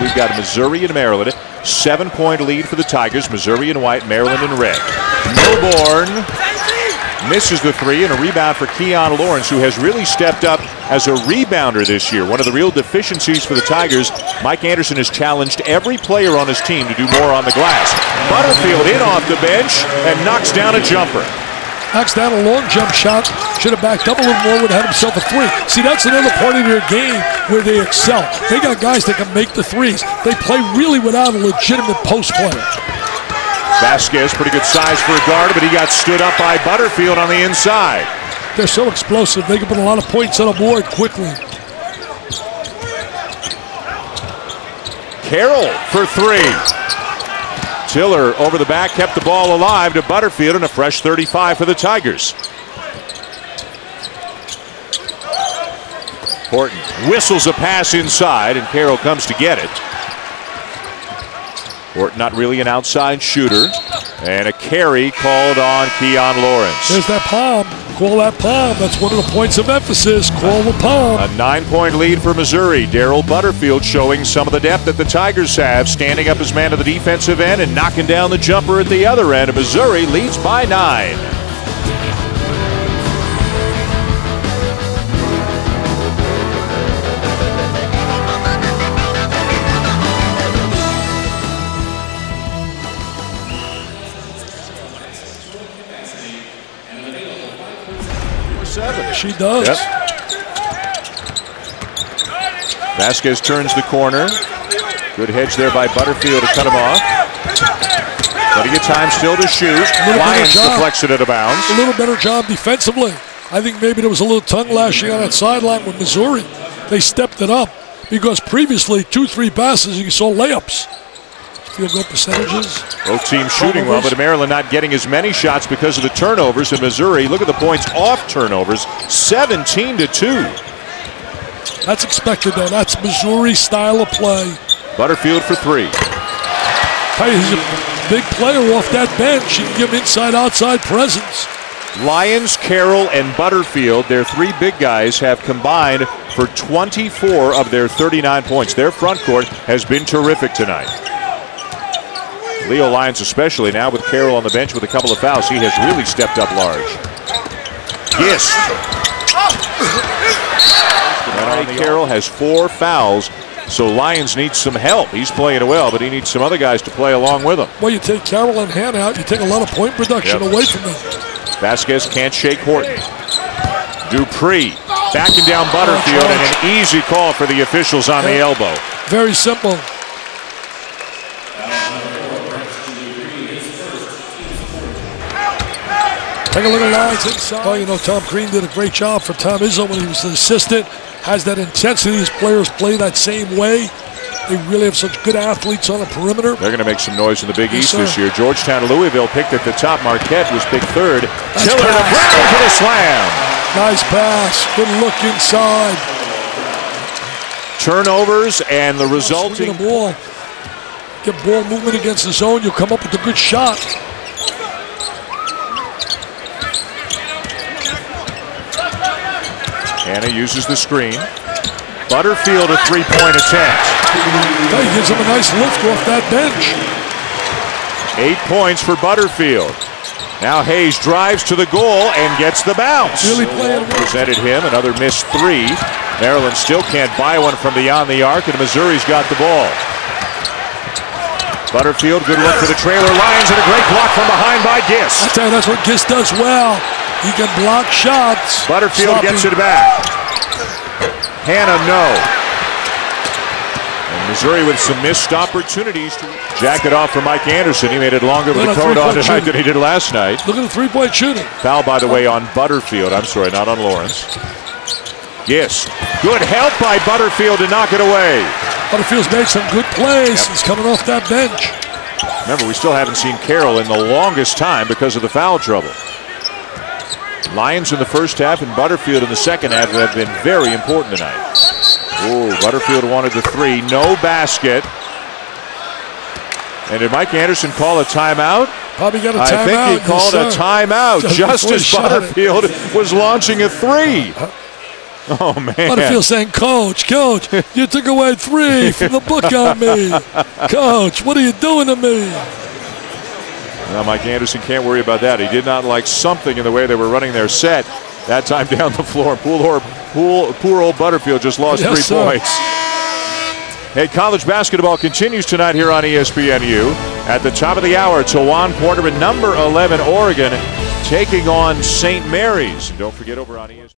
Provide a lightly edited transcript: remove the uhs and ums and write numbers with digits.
we've got Missouri and Maryland. 7-point lead for the Tigers. Missouri in white, Maryland in red. Milborn misses the three, and a rebound for Keon Lawrence, who has really stepped up as a rebounder this year. One of the real deficiencies for the Tigers. Mike Anderson has challenged every player on his team to do more on the glass. Butterfield in off the bench and knocks down a jumper. Knocks down a long jump shot. Should have backed up a little more, would have had himself a three. See, that's another part of their game where they excel. They got guys that can make the threes. They play really without a legitimate post player. Vasquez, pretty good size for a guard, but he got stood up by Butterfield on the inside. They're so explosive. They can put a lot of points on the board quickly. Carroll for three. Tiller over the back, kept the ball alive to Butterfield, and a fresh 35 for the Tigers. Horton whistles a pass inside, and Carroll comes to get it. Horton not really an outside shooter. And a carry called on Keon Lawrence. There's that palm. Call that palm. That's one of the points of emphasis. Call the palm. A 9-point lead for Missouri. Darryl Butterfield showing some of the depth that the Tigers have, standing up as man of the defensive end and knocking down the jumper at the other end. Missouri leads by 9. She does. Yep. Vasquez turns the corner. Good hedge there by Butterfield to cut him off. Plenty of time still to shoot. Lions deflects it out of bounds. A little better job defensively. I think maybe there was a little tongue lashing on that sideline with Missouri. They stepped it up because previously 2-3 passes you saw layups. Field goal percentages. Both teams shooting well, but Maryland not getting as many shots because of the turnovers. In Missouri, look at the points off turnovers, 17-2. That's expected, though. That's Missouri style of play. Butterfield for three. He's a big player off that bench. He can give him inside-outside presence. Lyons, Carroll, and Butterfield, their three big guys, have combined for 24 of their 39 points. Their front court has been terrific tonight. Leo Lyons especially, now with Carroll on the bench with a couple of fouls, he has really stepped up large. Gist. Carroll has 4 fouls, so Lyons needs some help. He's playing well, but he needs some other guys to play along with him. Well, you take Carroll and Hannah out, you take a lot of point production away from them. Vasquez can't shake Horton. Dupree backing down Butterfield, and an easy call for the officials on the elbow. Very simple. Take a look at Lyons inside. Oh, you know, Tom Crean did a great job for Tom Izzo when he was an assistant. Has that intensity. His players play that same way. They really have such good athletes on the perimeter. They're going to make some noise in the Big East this year. Georgetown, Louisville picked at the top. Marquette was picked third. Tiller to Brown for the slam. Nice pass. Good look inside. Turnovers and the resulting. Look at the ball. Get ball movement against the zone. You'll come up with a good shot. Hannah uses the screen. Butterfield a three-point attempt. He gives him a nice lift off that bench. 8 points for Butterfield. Now Hayes drives to the goal and gets the bounce. Really playing well. Presented him, another missed three. Maryland still can't buy one from beyond the arc, and Missouri's got the ball. Butterfield, good look for the trailer. Lyons, and a great block from behind by Gist. I tell you, that's what Gist does well. He can block shots. Butterfield gets it back. Hannah, no. And Missouri with some missed opportunities to jack it off for Mike Anderson. He made it longer with the coat on tonight than he did last night. Look at the three-point shooting. Foul, by the way, on Butterfield. I'm sorry, not on Lawrence. Yes. Good help by Butterfield to knock it away. Butterfield's made some good plays. He's coming off that bench. Remember, we still haven't seen Carroll in the longest time because of the foul trouble. Lyons in the first half and Butterfield in the second half have been very important tonight. Oh, Butterfield wanted the three. No basket. And did Mike Anderson call a timeout? Probably got a timeout. I think he called a timeout just as Butterfield was launching a three. Oh, man. Butterfield saying, Coach, you took away 3 from the book on me. Coach, what are you doing to me? Well, Mike Anderson can't worry about that. He did not like something in the way they were running their set. That time down the floor. Poor old Butterfield just lost 3 points. Hey, college basketball continues tonight here on ESPNU. At the top of the hour, Tawan Porter and number 11 Oregon taking on St. Mary's. And don't forget over on ESPN.